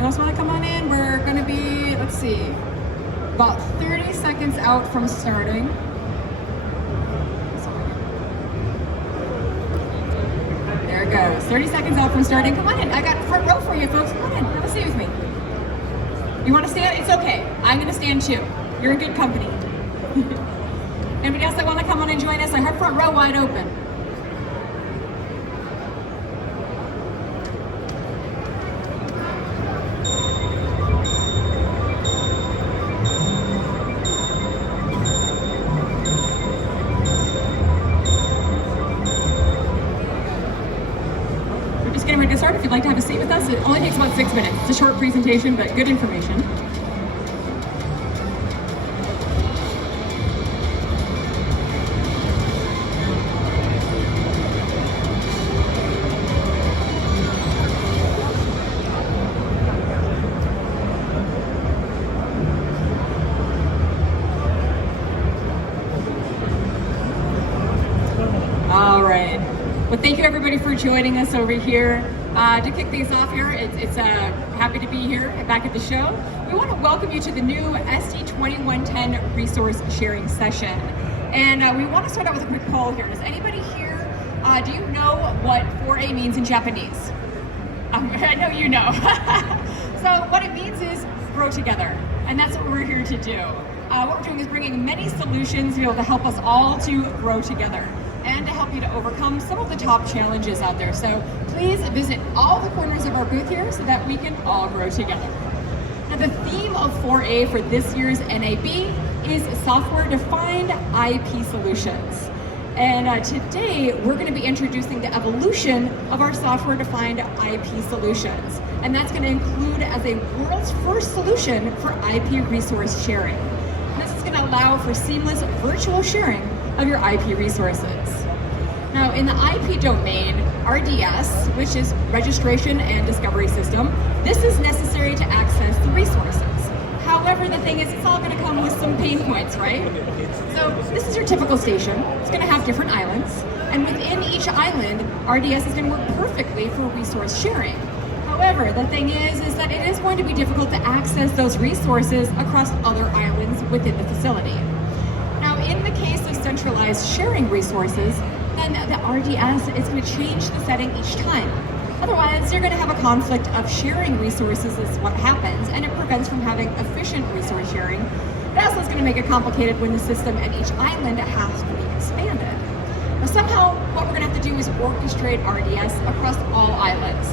You also want to come on in. We're going to be, let's see, about 30 seconds out from starting. There it goes. 30 seconds out from starting. Come on in. I got front row for you, folks. Come on in. Have a seat with me. You want to stand? It's okay. I'm going to stand too. You're in good company. Anybody else that want to come on and join us? I have front row wide open. We're just getting ready to start. If you'd like to have a seat with us, it only takes about 6 minutes. It's a short presentation, but good information. All right. Well, thank you everybody for joining us over here. To kick things off here, it's happy to be here back at the show. We want to welcome you to the new SD2110 resource sharing session. And we want to start out with a quick poll here. Does anybody here, do you know what 4A means in Japanese? I know you know. So what it means is grow together. And that's what we're here to do. What we're doing is bringing many solutions to be able to help us all to grow together and to help you to overcome some of the top challenges out there. So please visit all the corners of our booth here so that we can all grow together. Now the theme of 4A for this year's NAB is software-defined IP solutions. And today we're going to be introducing the evolution of our software-defined IP solutions. And that's going to include as a world's first solution for IP resource sharing. This is going to allow for seamless virtual sharing of your IP resources. Now in the IP domain, RDS, which is Registration and Discovery System, this is necessary to access the resources. However, the thing is, it's all going to come with some pain points, right? So this is your typical station. It's going to have different islands, and within each island, RDS is going to work perfectly for resource sharing. However, the thing is that it is going to be difficult to access those resources across other islands within the facility. Now, in the case of centralized sharing resources, then the RDS is going to change the setting each time. Otherwise, you're going to have a conflict of sharing resources is what happens, and it prevents from having efficient resource sharing. It also is going to make it complicated when the system at each island has to be expanded. Now, somehow, what we're going to have to do is orchestrate RDS across all islands.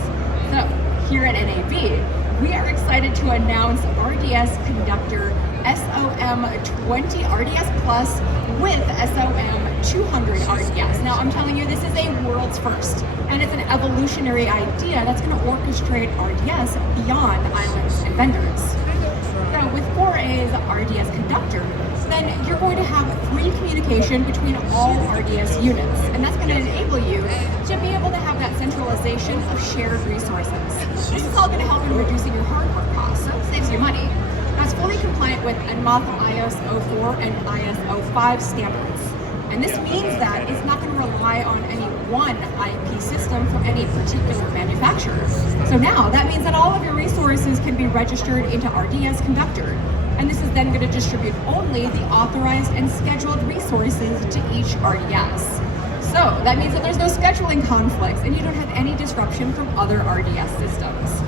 So, here at NAB, we are excited to announce RDS Conductor SOM20 RDS Plus with SOM200 RDS. Now I'm telling you, this is a world's first, and it's an evolutionary idea that's going to orchestrate RDS beyond islands and vendors. Now with 4A's RDS Conductor, then you're going to have free communication between all RDS units, and that's going to enable you to be able to have that centralization of shared resources. This is all going to help in reducing your hardware costs, so it saves you money. Now it's fully compliant with NMOF ISO 4 and ISO 5 standards. And this means that it's not going to rely on any one IP system from any particular manufacturer. So now that means that all of your resources can be registered into RDS Conductor. And this is then going to distribute only the authorized and scheduled resources to each RDS. So that means that there's no scheduling conflicts and you don't have any disruption from other RDS systems.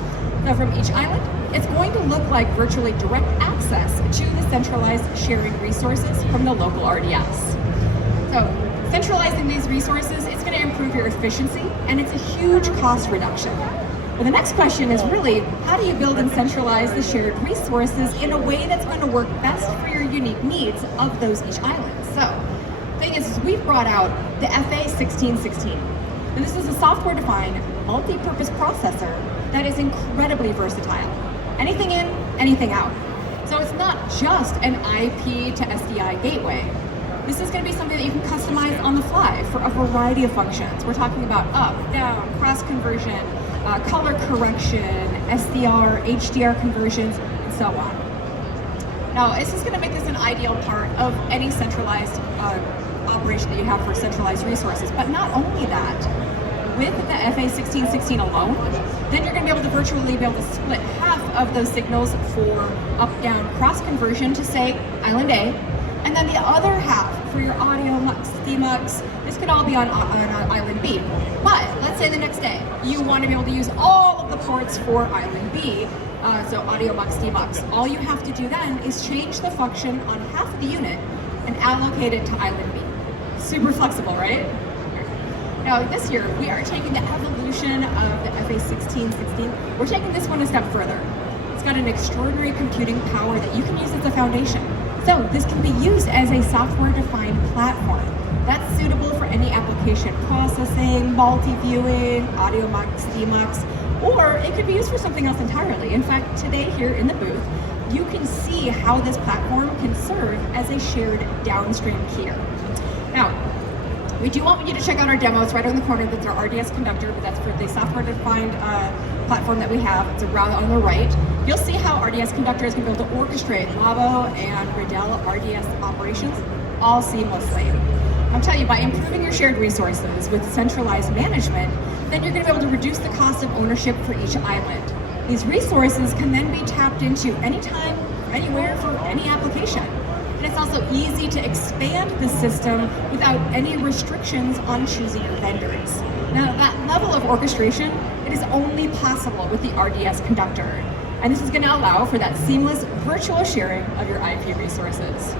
Now from each island, it's going to look like virtually direct access to the centralized sharing resources from the local RDS. So centralizing these resources, it's going to improve your efficiency and it's a huge cost reduction. Well, the next question is really, how do you build and centralize the shared resources in a way that's going to work best for your unique needs of those each island? So the thing is we've brought out the FA1616. And this is a software-defined, multi-purpose processor that is incredibly versatile. Anything in, anything out. So it's not just an IP to SDI gateway. This is going to be something that you can customize on the fly for a variety of functions. We're talking about up, down, cross conversion, color correction, SDR, HDR conversions, and so on. Now, this is going to make this an ideal part of any centralized operation that you have for centralized resources. But not only that, with the FA1616 alone, Then you're going to be able to virtually split half of those signals for up-down cross conversion to, say, island A, and then the other half for your audio mux, demux. This could all be on island B. But let's say the next day you want to be able to use all of the ports for island B, so audio mux, demux. All you have to do then is change the function on half of the unit and allocate it to island B. Super flexible, right? Now this year, we are taking the evolution of the FA1616. We're taking this one a step further. It's got an extraordinary computing power that you can use as a foundation. So this can be used as a software-defined platform. That's suitable for any application processing, multi-viewing, audio mux, demux, or it could be used for something else entirely. In fact, today here in the booth, you can see how this platform can serve as a shared downstream keyer. Now, we do want you to check out our demo. It's right on the corner. That's our RDS Conductor, but that's for the software-defined platform that we have. It's around on the right. You'll see how RDS Conductor is going to be able to orchestrate Labo and Riddell RDS operations all seamlessly. I'm telling you, by improving your shared resources with centralized management, then you're going to be able to reduce the cost of ownership for each island. These resources can then be tapped into anytime, anywhere, for any application. And it's also easy to expand the system without any restrictions on choosing your vendors. Now, that level of orchestration, it is only possible with the RDS Conductor. And this is going to allow for that seamless virtual sharing of your IP resources.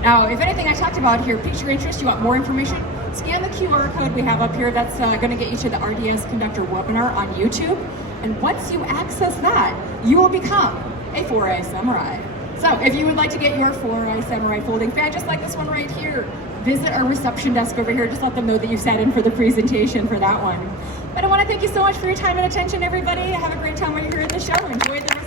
Now, if anything I talked about here piques your interest, you want more information, scan the QR code we have up here. That's going to get you to the RDS Conductor webinar on YouTube. And once you access that, you will become a 4i Samurai. So if you would like to get your 4i Samurai folding fan, just like this one right here, visit our reception desk over here. Just let them know that you sat in for the presentation for that one. But I want to thank you so much for your time and attention, everybody. Have a great time while you're here at the show. Enjoy the